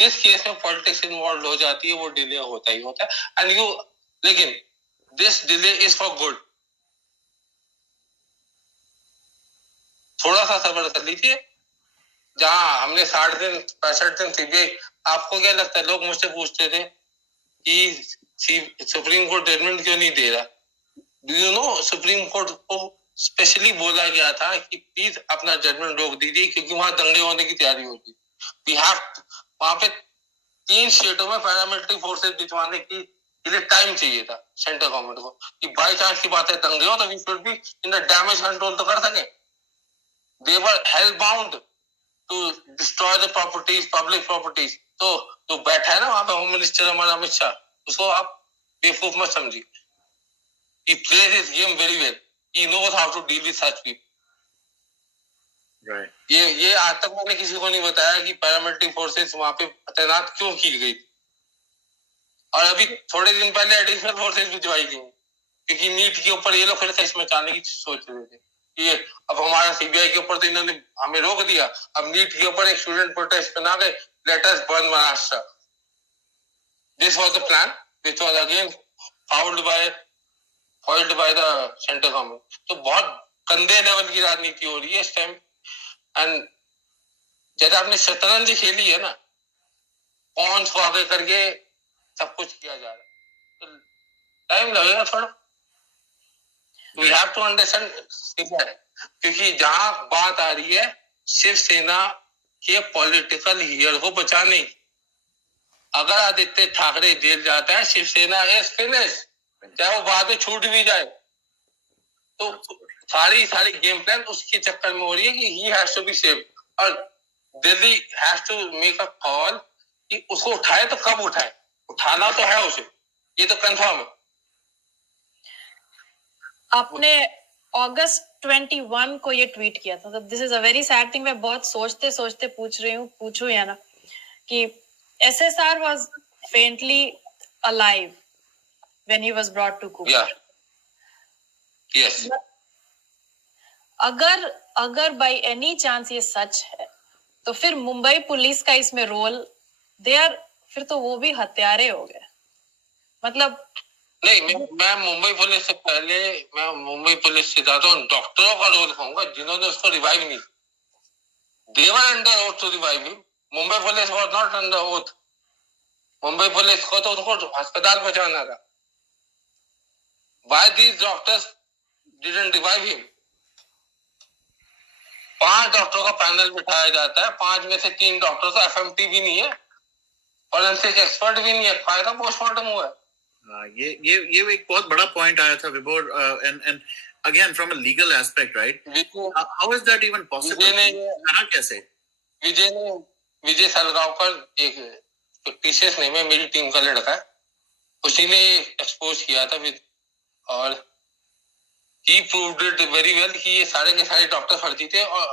जिस केस में politics involve हो जाती है वो डिले होता ही होता है। एंड लेकिन this delay is for good. थोड़ा सा सब्र कर लीजिए। जहां हमने 60 दिन 65 दिन सीबीआई, आपको क्या लगता है, लोग मुझसे पूछते थे कि सुप्रीम कोर्ट जजमेंट क्यों नहीं दे रहा। Do you know supreme court को स्पेशली बोला गया था कि प्लीज अपना जजमेंट रोक दीजिए, क्योंकि वहां दंगे होने की तैयारी होती। वहां पे 3 स्टेटों में पैरामिलिट्री फोर्सेस भिजवाने की लिए टाइम चाहिए था सेंट्रल गवर्नमेंट को, कि बाई चांस की बात है दंगे हो तो we should be in the damage control तो कर सके। They were hell bound to destroy the properties, public properties. तो जो बैठा है ना वहां पे होम मिनिस्टर हमारा अमित शाह, उसको आप बेवकूफ मत समझिए। He plays his game very well. He knows how to deal with such people. Right. ये आज तक मैंने किसी को नहीं बताया कि पैरामिलिट्री फोर्सेस वहां पे तैनात क्यों की गई। और अभी थोड़े दिन पहले एडिशनल फोर्सेस भिजवाई गई, क्योंकि नीट के ऊपर ये लोग फिर से इसमें जाने की सोच रहे थे। ये अब हमारा सीबीआई के ऊपर तो इन्होंने हमें रोक दिया, अब नीट के ऊपर एक स्टूडेंट प्रोटेस्ट बना गए, let us burn Maharashtra. This was the plan which was again foiled by the central government. तो बहुत गंदे लेवल की राजनीति हो रही है इस टाइम। एंड जैसे आपने शतरंज खेली है ना, पॉन्स को आगे करके सब कुछ किया जा रहा है, तो टाइम लगेगा थोड़ा। वी हैव टू अंडरस्टैंड, क्योंकि जहां बात आ रही है शिवसेना के पॉलिटिकल हीयर को बचाने की, अगर आदित्य ठाकरे जेल जाता है, शिवसेना इज फिनिश, चाहे वो बाद में छूट भी जाए। तो सारी गेम प्लान उसके चक्कर में हो रही है कि he has to be save, और Delhi has to make a call कि उसको उठाए तो कब उठाए। उठाना तो है उसे, ये तो कंफर्म है। आपने अगस्त 21 को ये ट्वीट किया था। This is a very sad thing. मैं बहुत सोचते सोचते पूछू या ना कि SSR was faintly alive when he was brought to Cooper. Yeah. Yes. अगर by any chance ये सच है, तो फिर मुंबई पुलिस का इसमें रोल फिर तो वो भी हत्यारे हो गए। मतलब नहीं, मैं मुंबई पुलिस से पहले, मैं मुंबई पुलिस से ज्यादा डॉक्टरों का रोल कहूंगा जिन्होंने उसको रिवाइव नहीं। They were under oath to revive him. Mumbai police was not under oath. Mumbai police को तो उनको अस्पताल पहुंचाना था। Why these doctors didn't revive him? 5 डॉक्टरों का पैनल बिठाया जाता है, 5 में से 3 डॉक्टर तो FMT भी नहीं है, फॉरेंसिक एक्सपर्ट भी नहीं है, फायदा पोस्टमार्टम हुआ है। ये एक बहुत बड़ा पॉइंट आया था विभोर, and again from a legal aspect, right? How is that even possible? कैसे विजय सलगांवकर एक fictitious नेम है, मेरी टीम का लड़का है, उसी ने एक्सपोज किया था और he proved it very well कि ये सारे के सारे डॉक्टर फर्जी थे। और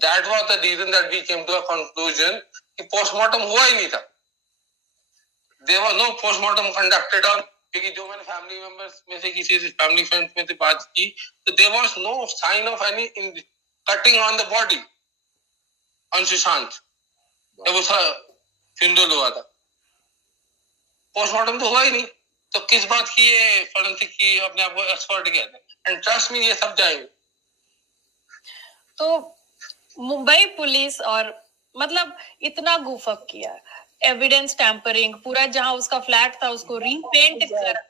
that was the reason that we came to a conclusion कि पोस्टमार्टम हुआ ही नहीं था। There was no postmortem conducted on, क्योंकि जो मैंने फैमिली मेंबर्स में से किसी से फैमिली फ्रेंड्स में से बात की, तो there was no sign of any cutting on the body on Sushant जब उसका फ्यूनरल हुआ था। पोस्टमार्टम तो हुआ ही नहीं, तो किस बात की ये फॉरेंसिक की अपने आप को एक्सपर्ट कहते हैं। एंड ट्रस्ट मी, ये सब जाएंगे। तो मुंबई पुलिस और मतलब इतना गुफअप किया, एविडेंस टैंपरिंग, पूरा जहां उसका फ्लैट था उसको रीपेंट कर।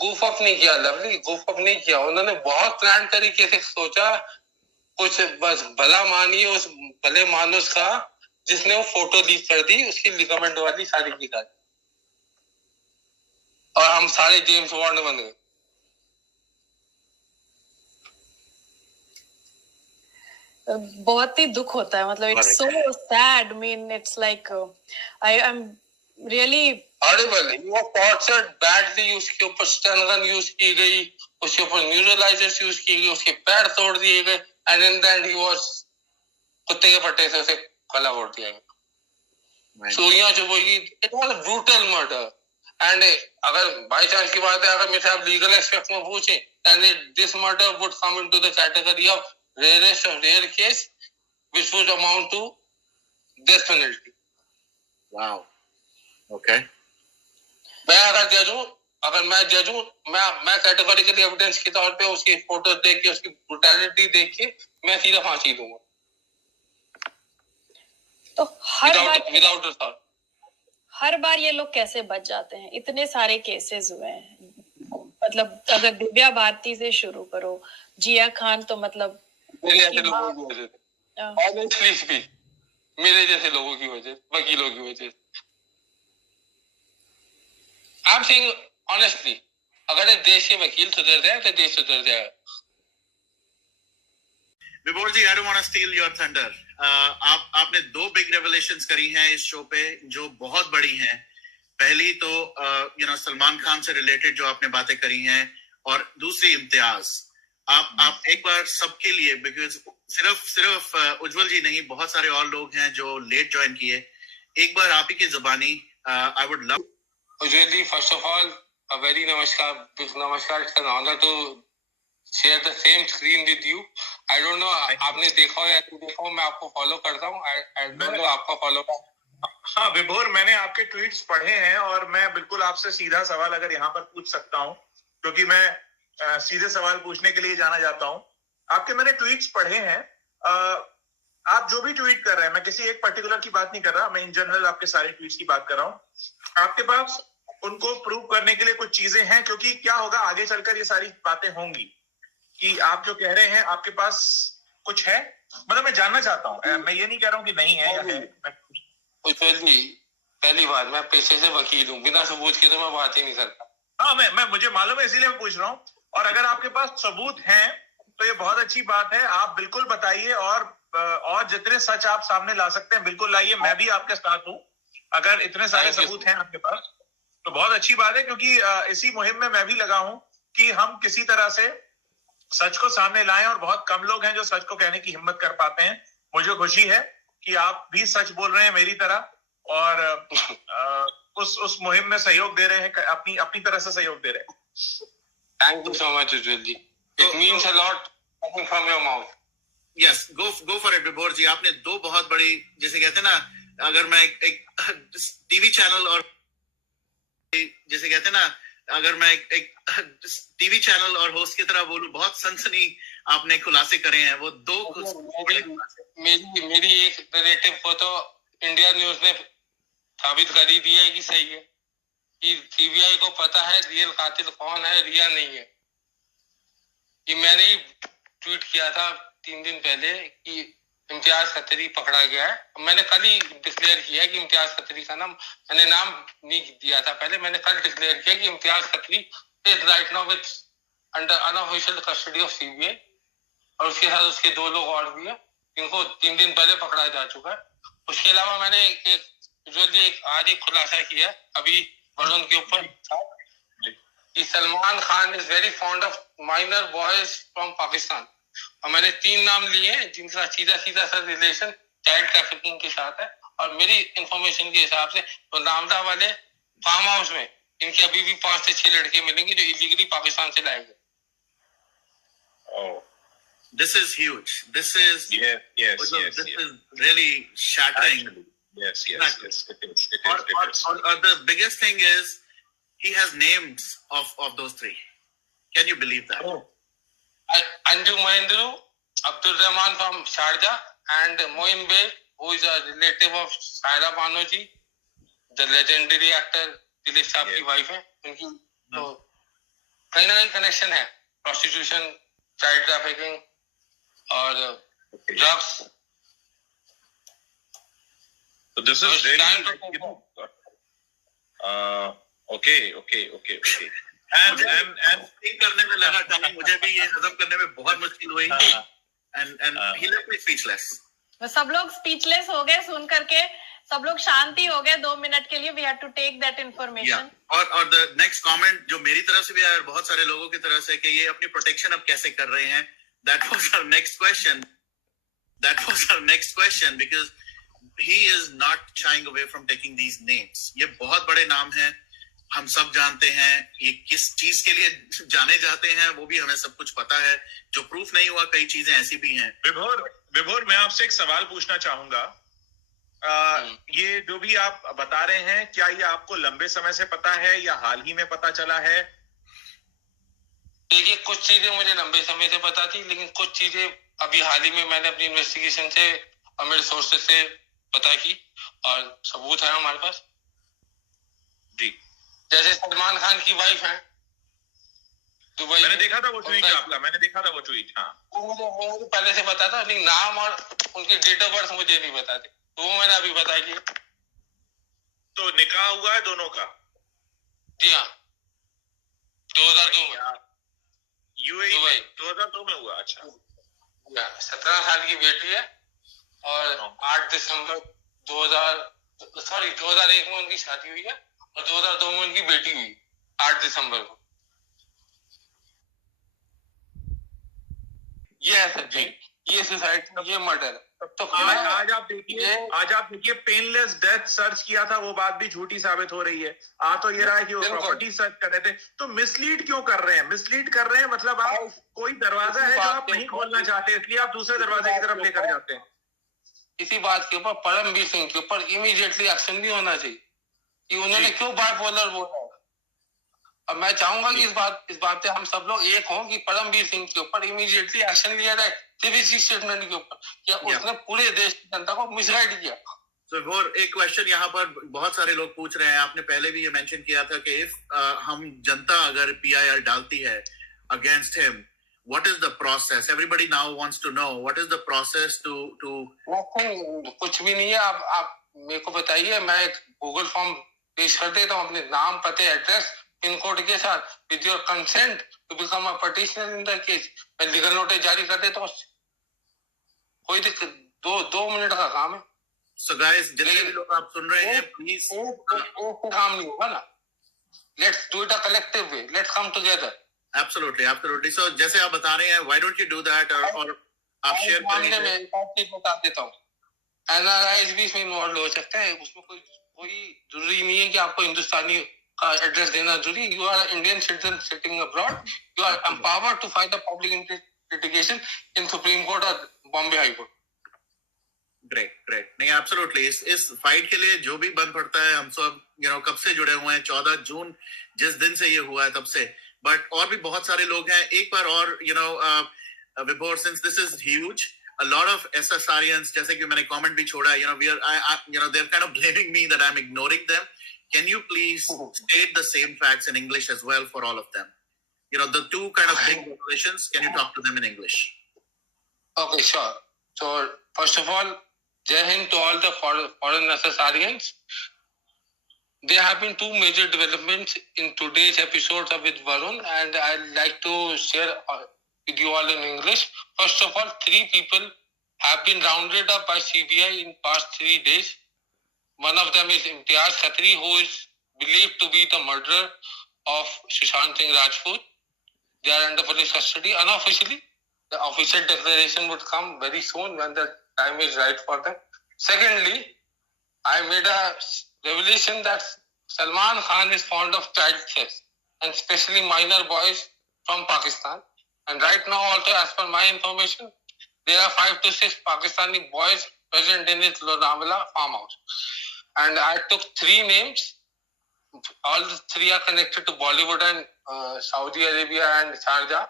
गुफअप नहीं किया लवली, गुफअप नहीं किया। उन्होंने बहुत प्लान तरीके से सोचा, कुछ बस भला मानिए उस भले मानुस का जिसने वो फोटो लीक कर दी, उसकी लिगामेंट वाली सारी निकाली, और हम सारे जेम्स बॉन्ड बन गए। बहुत ही दुख होता है, मतलब it's so sad. Mean it's like I am really horrible. He was tortured badly, उसके ऊपर स्टन गन यूज की गई, उसके ऊपर न्यूरोलाइजर्स यूज किए गए, उसके पैर तोड़ दिए गए, and in the end he was कुत्ते के पट्टे से उसे गला घोट दिया गया, सुइयां चुभोगी। It was a brutal murder. And अगर बाय चांस की बात है, अगर मेरे से आप लीगल एस्पेक्ट में पूछें, and this murder would come into the category of rarest of rare case which would amount to death penalty. Wow. Okay. मैं अगर जज हूँ, अगर मैं जज हूँ, मैं कैटेगोरिकली एविडेंस के तौर पे उसकी फोटो देख के, उसकी ब्रुटैलिटी देख के मैं सीधा फांसी दूंगा। तो हर बार ये लोग कैसे बच जाते हैं? इतने सारे केसेस हुए हैं, मतलब अगर दिव्या भारती से शुरू करो, जिया खान, तो मतलब मेरे जैसे लोगों की वजह से, ऑनेस्टली स्पीक, मेरे जैसे लोगों की वजह, वकीलों की वजह। आई एम सेइंग ऑनेस्टली, अगर देश के वकील सुधर जाए तो देश सुधर जाएगा। विभोर जी, I don't want to steal your thunder. आपने 2 बिग रेवलेशंस करी हैं इस शो पे जो बहुत बड़ी हैं। पहली तो सलमान खान से रिलेटेड जो आपने बातें करी हैं, और दूसरी इम्तियाज। आप एक बार सबके लिए, बिकॉज सिर्फ उज्जवल जी नहीं, बहुत सारे और लोग हैं जो लेट ज्वाइन किए, एक बार आप ही की जुबानी, I would love. Ujjwal ji, first of all a very नमस्कार, it's an honor to share the same screen with you. I don't know आपने देखा हो या नहीं देखा हो, मैं आपको फॉलो करता हूँ, I don't know आपका फॉलो। हाँ विभोर, मैंने आपके ट्वीट्स पढ़े हैं और मैं बिल्कुल आपसे सीधा सवाल अगर यहाँ पर पूछ सकता हूँ, क्योंकि मैं सीधे सवाल पूछने के लिए जाना जाता हूँ। आपके मैंने ट्वीट्स पढ़े हैं, आप जो भी ट्वीट कर रहे हैं, मैं किसी एक पर्टिकुलर की बात नहीं कर रहा, मैं इन जनरल आपके सारे ट्वीट्स की बात कर रहा हूँ। आपके पास उनको प्रूव करने के लिए कुछ चीजें हैं, क्योंकि क्या होगा आगे चलकर ये सारी बातें होंगी कि आप जो कह रहे हैं आपके पास कुछ है, मतलब मैं जानना चाहता हूँ, मैं ये नहीं कह रहा हूँ कि नहीं है या है। पहली बात, मैं पेशे से वकील हूँ, बिना सबूत के तो मैं बात ही नहीं करता। हाँ, मैं मुझे मालूम है, इसीलिए मैं पूछ रहा हूँ। और अगर आपके पास सबूत हैं तो ये बहुत अच्छी बात है, आप बिल्कुल बताइए, और जितने सच आप सामने ला सकते हैं बिल्कुल लाइए, मैं भी आपके साथ हूँ। अगर इतने सारे सबूत हैं आपके पास तो बहुत अच्छी बात है, क्योंकि इसी मुहिम में मैं भी लगा हूं कि हम किसी तरह से सच को सामने लाएं, और बहुत कम लोग हैं जो सच को कहने की हिम्मत कर पाते हैं। मुझे खुशी है कि आप भी सच बोल रहे हैं मेरी तरह, और उस मुहिम में सहयोग दे रहे हैं, अपनी तरह से सहयोग दे रहे हैं। Thank you so much Ujjwal ji, it means a lot coming from your mouth. Yes, go for it Vibhor ji. आपने 2 बहुत बड़ी, जैसे कहते हैं ना, अगर मैं एक टीवी चैनल और जैसे कहते हैं ना, अगर मैं एक टीवी चैनल और होस्ट की तरह बोलूं, बहुत सनसनी आपने खुलासे करे हैं, वो 2 मेरी एक नैरेटिव को तो इंडिया न्यूज ने साबित कर ही दिया है कि सही है, कि सीबीआई को पता है रियल कातिल कौन है, रिया नहीं है। ये मैंने ही ट्वीट किया था 3 दिन पहले कि इम्तियाज खत्री पकड़ा गया है। मैंने कल ही डिक्लेयर किया कि इम्तियाज खत्री का नाम, मैंने नाम नहीं दिया था पहले, मैंने कल डिक्लेयर किया कि Imtiaz Khatri is right now with under unofficial custody of CBI, और उसके साथ उसके 2 लोग और भी हैं जिनको 3 दिन पहले पकड़ा जा चुका है। उसके अलावा मैंने आज एक खुलासा किया अभी वरुण के ऊपर कि Salman Khan is very fond of minor boys from Pakistan, और मैंने 3 नाम लिए हैं जिनका सीधा सा रिलेशन चाइल्ड ट्रैफिकिंग के साथ है। और मेरी इंफॉर्मेशन के हिसाब से तो नामदा वाले फार्म हाउस में इनके अभी भी 5 से 6 लड़के मिलेंगे जो इलीगली पाकिस्तान से लाए गए। This is huge. This is this is really shattering. Actually, yes, it is. Or the biggest thing is he has names of those 3. Can you believe that? Anju Mahindru, Abdul Rahman from Sharjah, and Moin Bey, who is a relative of Saira Banoji, the legendary actor Dilip साहब की wife है। उनकी तो कहीं ना कहीं connection है, prostitution, child trafficking और drugs. So this is really, okay. And think करने में लगा टाइम, मुझे भी ये हजम करने में बहुत मुश्किल हुई, and he left me speechless. सब लोग स्पीचलेस हो गए सुन करके, सब लोग शांति हो गए 2 मिनट के लिए। We had to take that information. और द नेक्स्ट कमेंट जो मेरी तरफ से भी आया और बहुत सारे लोगों की तरफ से कि ये अपनी प्रोटेक्शन अब कैसे कर रहे हैं, that was our next question because he is not shying away from taking these names. ये बहुत बड़े नाम हैं, हम सब जानते हैं ये किस चीज के लिए जाने जाते हैं, वो भी हमें सब कुछ पता है। जो प्रूफ नहीं हुआ, कई चीजें ऐसी भी हैं। विभोर, मैं आपसे एक सवाल पूछना चाहूंगा ये जो भी आप बता रहे हैं, क्या ये आपको लंबे समय से पता है या हाल ही में पता चला है? देखिए, कुछ चीजें मुझे लंबे समय से पता थी, लेकिन कुछ चीजें अभी हाल ही में मैंने अपनी इन्वेस्टिगेशन से और मेरे सोर्सेज से पता की और सबूत है हमारे पास। जी, जैसे सलमान खान की वाइफ है दुबई। मैंने देखा था वो ट्वीट आपका, मैंने देखा था वो ट्वीट। हाँ, वो मुझे पहले से पता था, लेकिन नाम और उनकी डेट ऑफ बर्थ मुझे नहीं पता थी, तो वो मैंने अभी बता की। तो निकाह हुआ है दोनों का? जी हाँ, 2002 में यूएई दुबई। 2002 में हुआ? अच्छा। 17 साल की बेटी है और 8 दिसंबर 2001 में उनकी शादी हुई है और 2002 में उनकी बेटी हुई 8 दिसंबर को। ये है सर जी, ये सुसाइड, ये मर्डर। तो आज आप देखिए पेनलेस डेथ सर्च किया था, वो बात भी झूठी साबित हो रही है। आ तो ये रहा है कि वो प्रॉपर्टी सर्च कर रहे थे, तो मिसलीड क्यों कर रहे हैं? मिसलीड कर रहे हैं मतलब आप कोई दरवाजा है जो आप नहीं खोलना चाहते, इसलिए आप दूसरे दरवाजे की तरफ लेकर जाते हैं। इसी बात के ऊपर परमवीर सिंह के ऊपर इमीडिएटली एक्शन भी होना चाहिए कि उन्होंने क्यों बाइपोलर बोला। अब मैं चाहूंगा कि इस बात पे हम सब लोग एक हों कि परमवीर सिंह के ऊपर इमीडिएटली एक्शन लिया जाए सीबीसी स्टेटमेंट के ऊपर, क्या उसने पूरे देश की जनता को मिसगाइड किया। और एक क्वेश्चन यहाँ पर बहुत सारे लोग पूछ रहे हैं, आपने पहले भी ये मेंशन किया था कि इफ हम जनता अगर पीआईआर डालती है against him, what is the process? Everybody now wants to know what is the process to कुछ भी नहीं है। आप मेरे को बताइए, मैं एक गूगल फॉर्म पेश कर देता हूँ अपने नाम, पते, एड्रेस, पिन कोड के साथ, with your consent to become a petitioner in the case. मैं लीगल नोटिस जारी कर देता हूँ, कोई दिक्कत, 2 मिनट का काम है। So guys, जितने भी लोग आप सुन रहे हैं, प्लीज काम नहीं होगा ना। Let's do it a collective way. Let's come together. Absolutely. So जैसे आप बता रहे हैं, why don't you do that और आप शेयर मामले में एक चीज बता देता हूँ, एनआरआईज भी इसमें इन्वॉल्व हो सकते हैं। उसमें कोई जरूरी नहीं है कि आपको हिंदुस्तानी का एड्रेस देना जरूरी। You are Indian citizen sitting abroad, you are empowered to file a public litigation in Supreme Court और बॉम्बे हाई कोर्ट। ग्रेट। नहीं, एब्सोल्युटली इस फाइट के लिए जो भी बन पड़ता है, हम सब कब से जुड़े हुए हैं, 14 जून जिस दिन से ये हुआ है तब से। बट और भी बहुत सारे लोग हैं। एक बार और Vibhor, since this is huge, a lot of SSRians, जैसे कि मैंने कमेंट भी छोड़ा, they're kind of blaming me that I'm ignoring them. Can you please state the same facts in English as well for all of them? The two kind of big revelations, can you talk to them in English? Okay, sure. So first of all, Jai Hind to all the foreign SSRians. There have been 2 major developments in today's episode of with Varun, and I'd like to share with you all in English. First of all, 3 people have been rounded up by CBI in past 3 days. One of them is Imtiaz Khatri, who is believed to be the murderer of Sushant Singh Rajput. They are under police custody unofficially. The official declaration would come very soon when the time is right for them. Secondly, I made a revelation that Salman Khan is fond of child sex, and especially minor boys from Pakistan. And right now also, as per my information, there are 5 to 6 Pakistani boys present in his Lonavala farmhouse. And I took 3 names. All the 3 are connected to Bollywood and Saudi Arabia and Sharjah.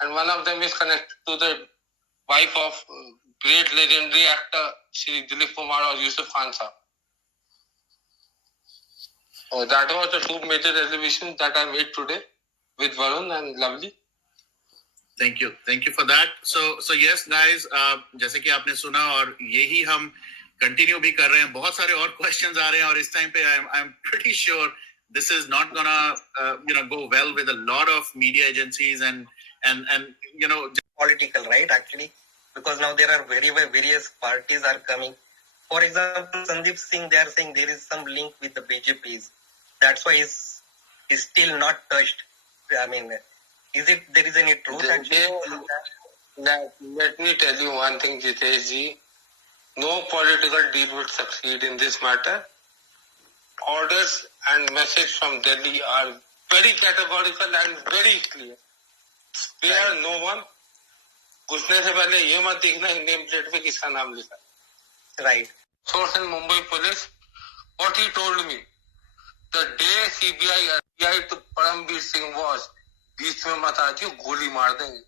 And one of them is connected to the wife of great legendary actor Shri Dilip Kumar or Yusuf Khan Saab. So that was the 2 major revelations that I made today with Varun and Lovely. Thank you for that. So yes guys, जैसे कि आपने सुना और यही हम continue भी कर रहे हैं। बहुत सारे और क्वेश्चंस आ रहे हैं और इस टाइम पे I'm pretty sure this is not gonna go well with a lot of media agencies and political, right? Actually, because now there are various parties are coming. For example, Sandeep Singh, they are saying there is some link with the BJPs. That's why he's still not touched. I mean, there is any truth actually? Let me tell you one thing, Jitesh ji. No political deal would succeed in this matter. Orders and message from Delhi are very categorical and very clear. Spare no one. घुसने से पहले ये मत देखना name plate पे किसका नाम लिखा है। Right. source in Mumbai police, what he told me, the day CBI arrived to Paramveer Singh was, बीच में मत आती गोली मार देंगे.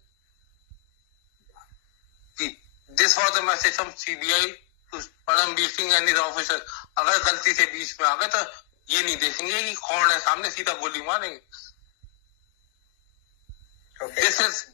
This was the message from CBI to Paramveer Singh and his officer. अगर गलती से बीच में आ गए तो ये नहीं देखेंगे कि कौन है सामने, सीधा गोली मारेंगे. Okay. This is